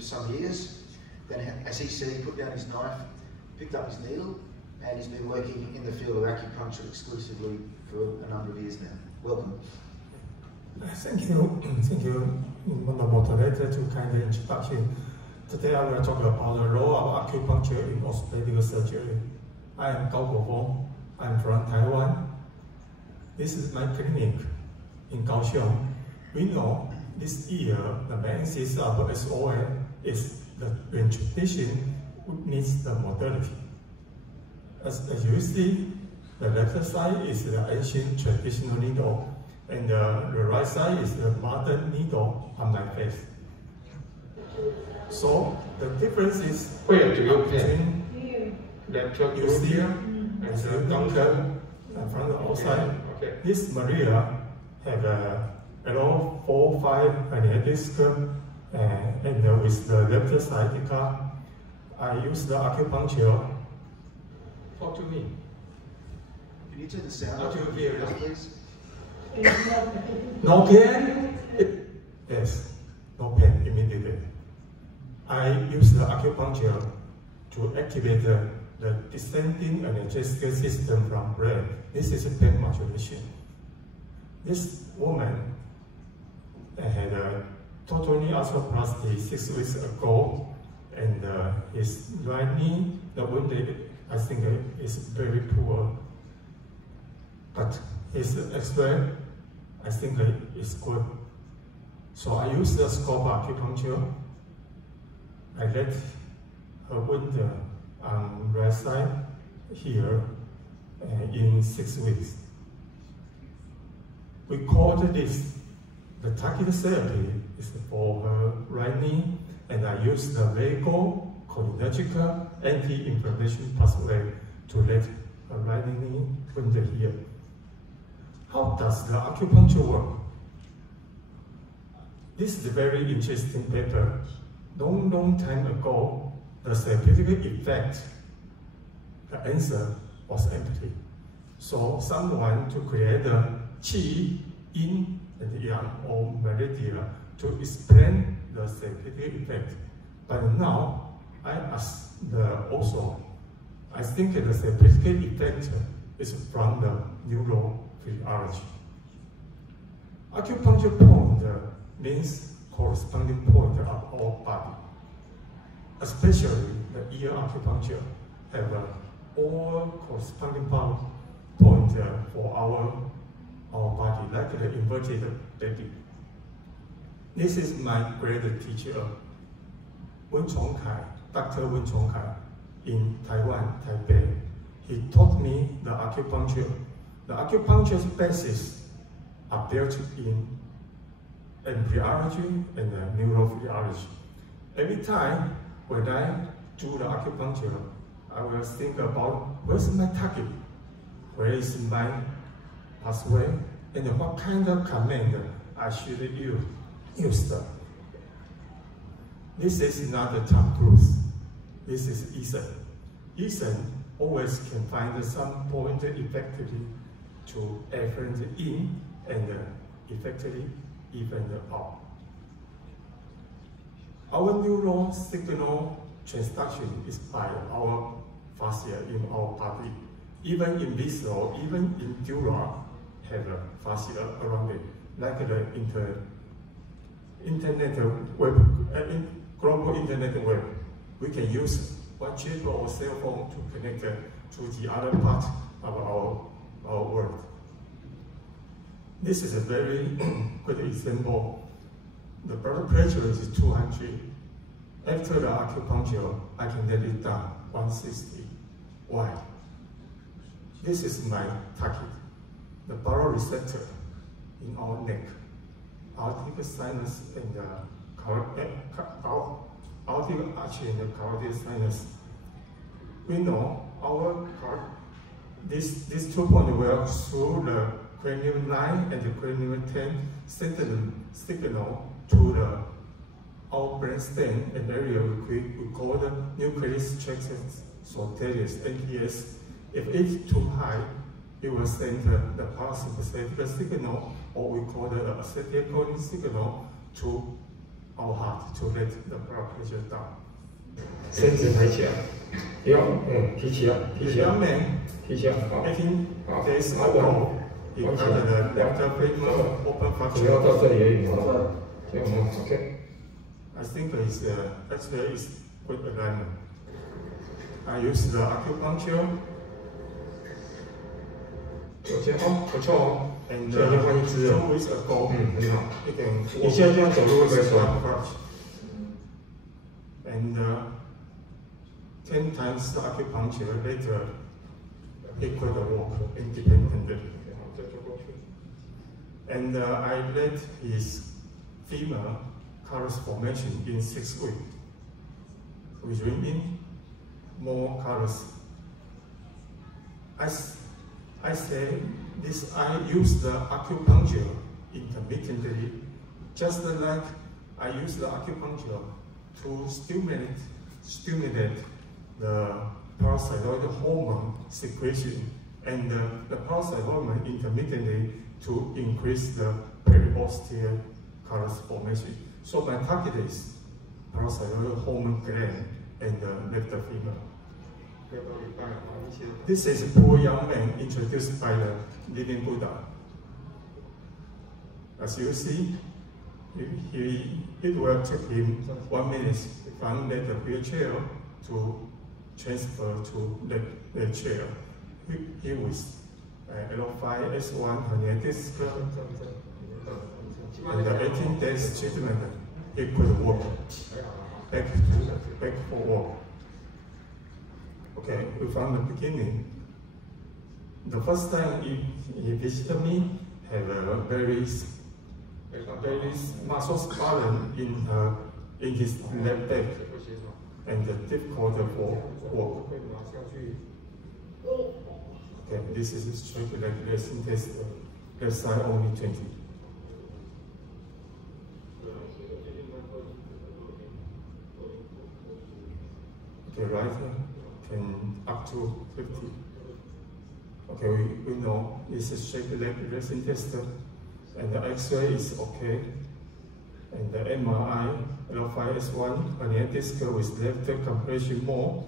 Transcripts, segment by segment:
for some years. Then, as he said, he put down his knife, picked up his needle, and he's been working in the field of acupuncture exclusively for a number of years now. Welcome. Thank you. Thank you, the moderator, to kind introduction. Today I will talk about the role of acupuncture in orthopedic surgery. I am Gao Guofeng. I am from Taiwan. This is my clinic in Kaohsiung. We know this year the main thesis of SOA is the tradition needs the modernity. As you see, the left side is the ancient traditional needle, and the right side is the modern needle on my face. So the difference is where do you pain? You see here, and the doctor from the outside. Okay. This Maria have a L4-5 herniated disc, and with the left side I use the acupuncture. Talk to me. Can you turn the sound How do you hear it? please? No pain? Yes, no pain immediately. I use the acupuncture to activate the descending energetic system from brain. This is a pain modulation. This woman had a total knee arthroplasty 6 weeks ago, and his right knee, the wound, I think is very poor. But his X-ray, I think is good. So I use the scope acupuncture. I let her wound on right side here in 6 weeks. We called this the targeted therapy is for her right knee, and I use the vagocholinergic anti-inflammation pathway to let her right knee wound here. How does the acupuncture work? This is a very interesting paper. Long time ago, the therapeutic effect, the answer was empty. So someone to create the qi, yin, and yang, or meridian to explain the therapeutic effect. But now, I ask the author, I think the therapeutic effect is from the neurophysiology. Acupuncture point means corresponding point of our body. Especially the ear acupuncture have all corresponding point for our body, like the inverted baby. This is my great teacher, Dr. Wen Chongkai, in Taiwan, Taipei. He taught me the acupuncture. The acupuncture's basis are built in embryology and neurophysiology. Every time when I do the acupuncture, I will think about where's my target, where is my pathway, and what kind of command I should use. This is not the Tom Cruise. This is Ethan. Ethan always can find some point effectively to even in and effectively even out. Our neural signal transduction is by our fascia in our body. Even in visceral, even in dura, have a fascia around it, like the internet web, global internet web. We can use one chip or cell phone to connect to the other part of our world. This is a very good example. The blood pressure is 200. After the acupuncture, I can let it down 160. Why? This is my target, the baroreceptor in our neck, aortic sinus and aortic artery and the carotid sinus. We know these 2 points will through the cranial 9 and the cranial 10 signal to our brainstem, an area we call the nucleus tractus sotalis, NTS. If it's too high, it will send the parasympathetic signal, or we call the acetylcholine signal, to our heart to let the blood pressure down. 身子抬起来，不要，提起来，提 The 起来， young man, 提起来，好， 18 好， days 好稳， ago, he got the left femur open 不要 fracture. 到这里而已，好，这样吗 ？OK。 I think it's actually it's good alignment. I use the acupuncture 有些哦，不错哦， and 现在就换一只 2 了， weeks ago, 很好。 he can 你现在这样走路会不会酸？ And 10 times the acupuncture later, he could walk independently. 好，再走过去。 And I let his femur callus formation in 6 weeks. We bring in more callus. I say this. I use the acupuncture intermittently, just like I use the acupuncture to stimulate the parathyroid hormone secretion, and the parathyroid hormone intermittently to increase the periosteal callus formation. So my target is parathyroid hormone gland and the left femur. 要不要礼拜好一些？ This is a poor young man introduced by the living Buddha. As you see, it will take him 1 minute from the wheelchair to transfer to the chair. He was L5S1 hernia disc, and the 18 days treatment, he could walk back for walk. Okay, from the beginning, the first time he visited me, had a very muscle spasm in his left back, and difficult for walk. Okay, this is a straight leg racing test, left side only 20. Okay, right can up to 50. Okay, we know it's a straight leg racing test, and the X-ray is okay, and the MRI L5S1 hernia disc with left compression more.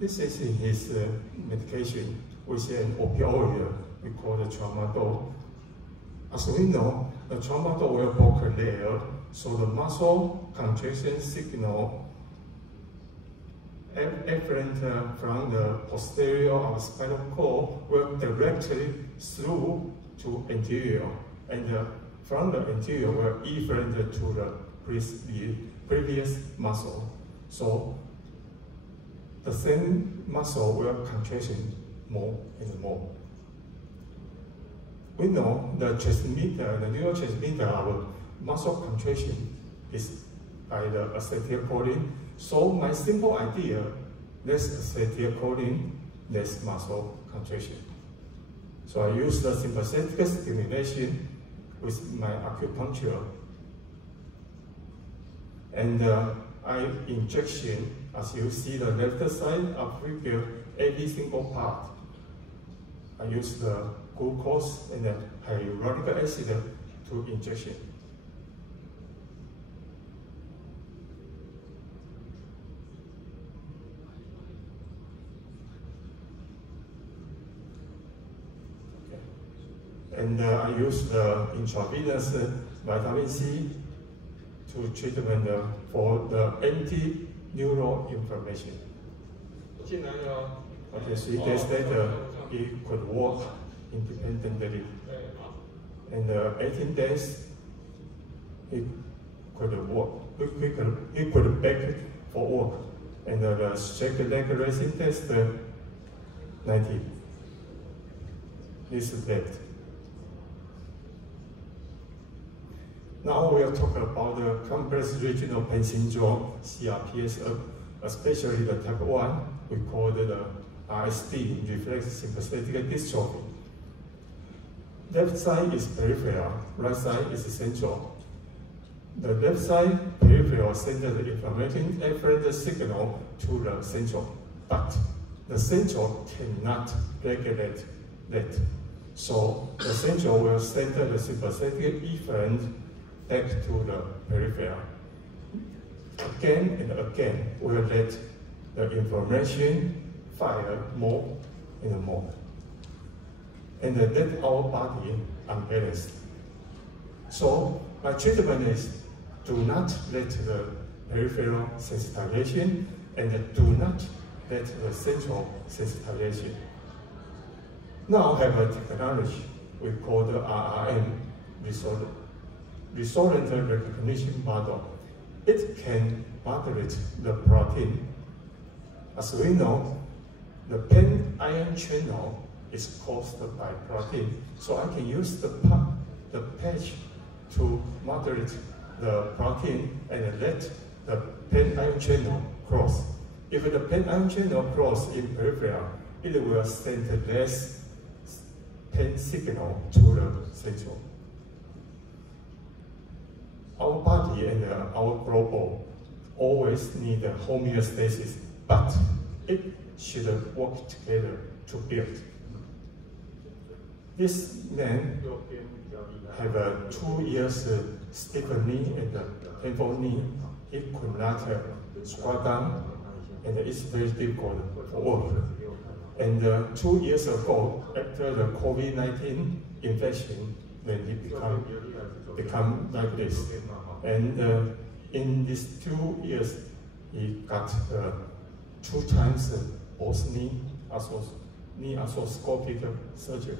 This is his medication with an opioid we call the tramadol. As we know, the tramadol will block there, so the muscle contraction signal efferent from the posterior of spinal cord will directly through to anterior, and from the anterior will efferent to the previous muscle. So the same muscle will contraction more and more. We know the transmitter, the neurotransmitter of muscle contraction is by the acetylcholine. So my simple idea, less acetylcholine, less muscle contraction. So I use the sympathetic stimulation with my acupuncture, and I injection, as you see the left side, I prepare every single part. I use the glucose and the hyaluronic acid to injection. And I use the intravenous vitamin C to treatment for the anti-neural inflammation. Okay, 3 days later, he could walk independently. And 18 days, he could walk. He could back for walk. And the straight leg racing test, 90. This is left. Now we'll talk about the complex regional pain syndrome, CRPS, especially the type 1, we call it the RSD, reflex sympathetic dystrophy. Left side is peripheral, right side is central. The left side peripheral sends the inflammation efferent signal to the central, but the central cannot regulate that. So the central will send the sympathetic efferent back to the peripheral. Again and again, we'll let the inflammation fire more and more. And let our body unbalanced. So my treatment is do not let the peripheral sensitization and do not let the central sensitization. Now I have a technology we call the RRM, resonant recognition model. It can modulate the protein. As we know, the pan-ion channel is caused by protein, so I can use the patch to moderate the protein and let the pan-ion channel cross. If the pan-ion channel cross in peripheral, it will send less pan signal to the central. Our body and our global always need a homeostasis, but it should work together to build. This man have a 2 years stiff knee and painful knee. He could not squat down, and it's very difficult for work. And 2 years ago, after the COVID-19 infection, when he become like this, and in these 2 years, he got 2 times both knee arthroscopic surgery.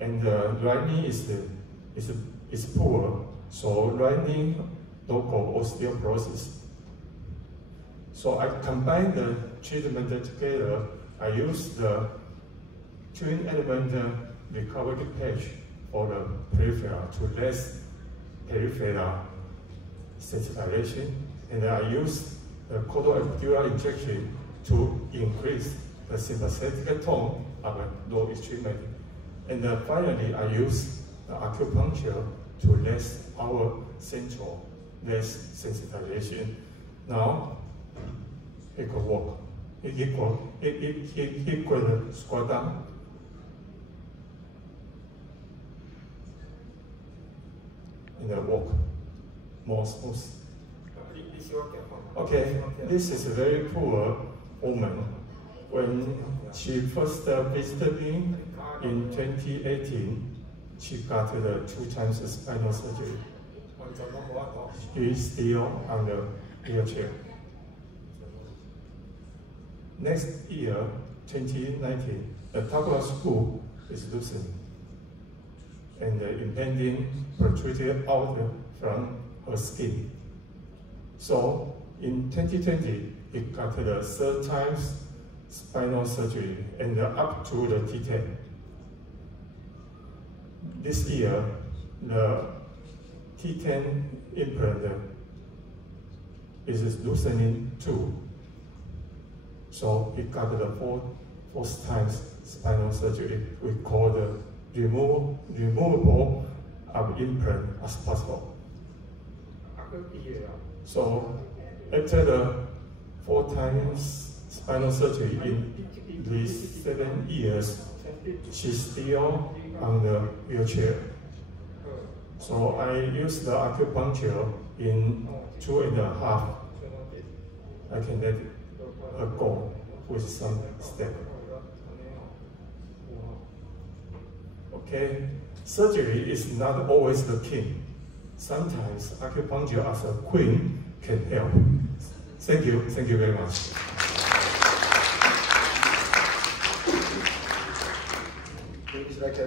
And right knee is poor, so right knee local osteoporosis. So I combine the treatment together. I use the twin element recovery patch for the peripheral to less peripheral sensitization, and I use the corticoepidural injection to increase the sympathetic tone of a low extremity. And finally, I use the acupuncture to less our central, less sensitization. Now, he could walk. He could squat down. And walk more smooth. Okay, this is a very poor woman. When she first visited me in 2018, she got the 2 times spinal surgery. She is still on the wheelchair. Next year, 2019, the top of school is loosening, and the impending protruded out from her skin. So in 2020, it got the 3rd times spinal surgery and up to the T10. This year, the T10 implant is loosening too. So it got the 4th times spinal surgery. We call the removable of implant as possible. So after the 4 times spinal surgery in these 7 years, she's still on the wheelchair. So I use the acupuncture in 2.5. I can let her go with some step. Okay, surgery is not always the king. Sometimes acupuncture as a queen can help. Thank you very much.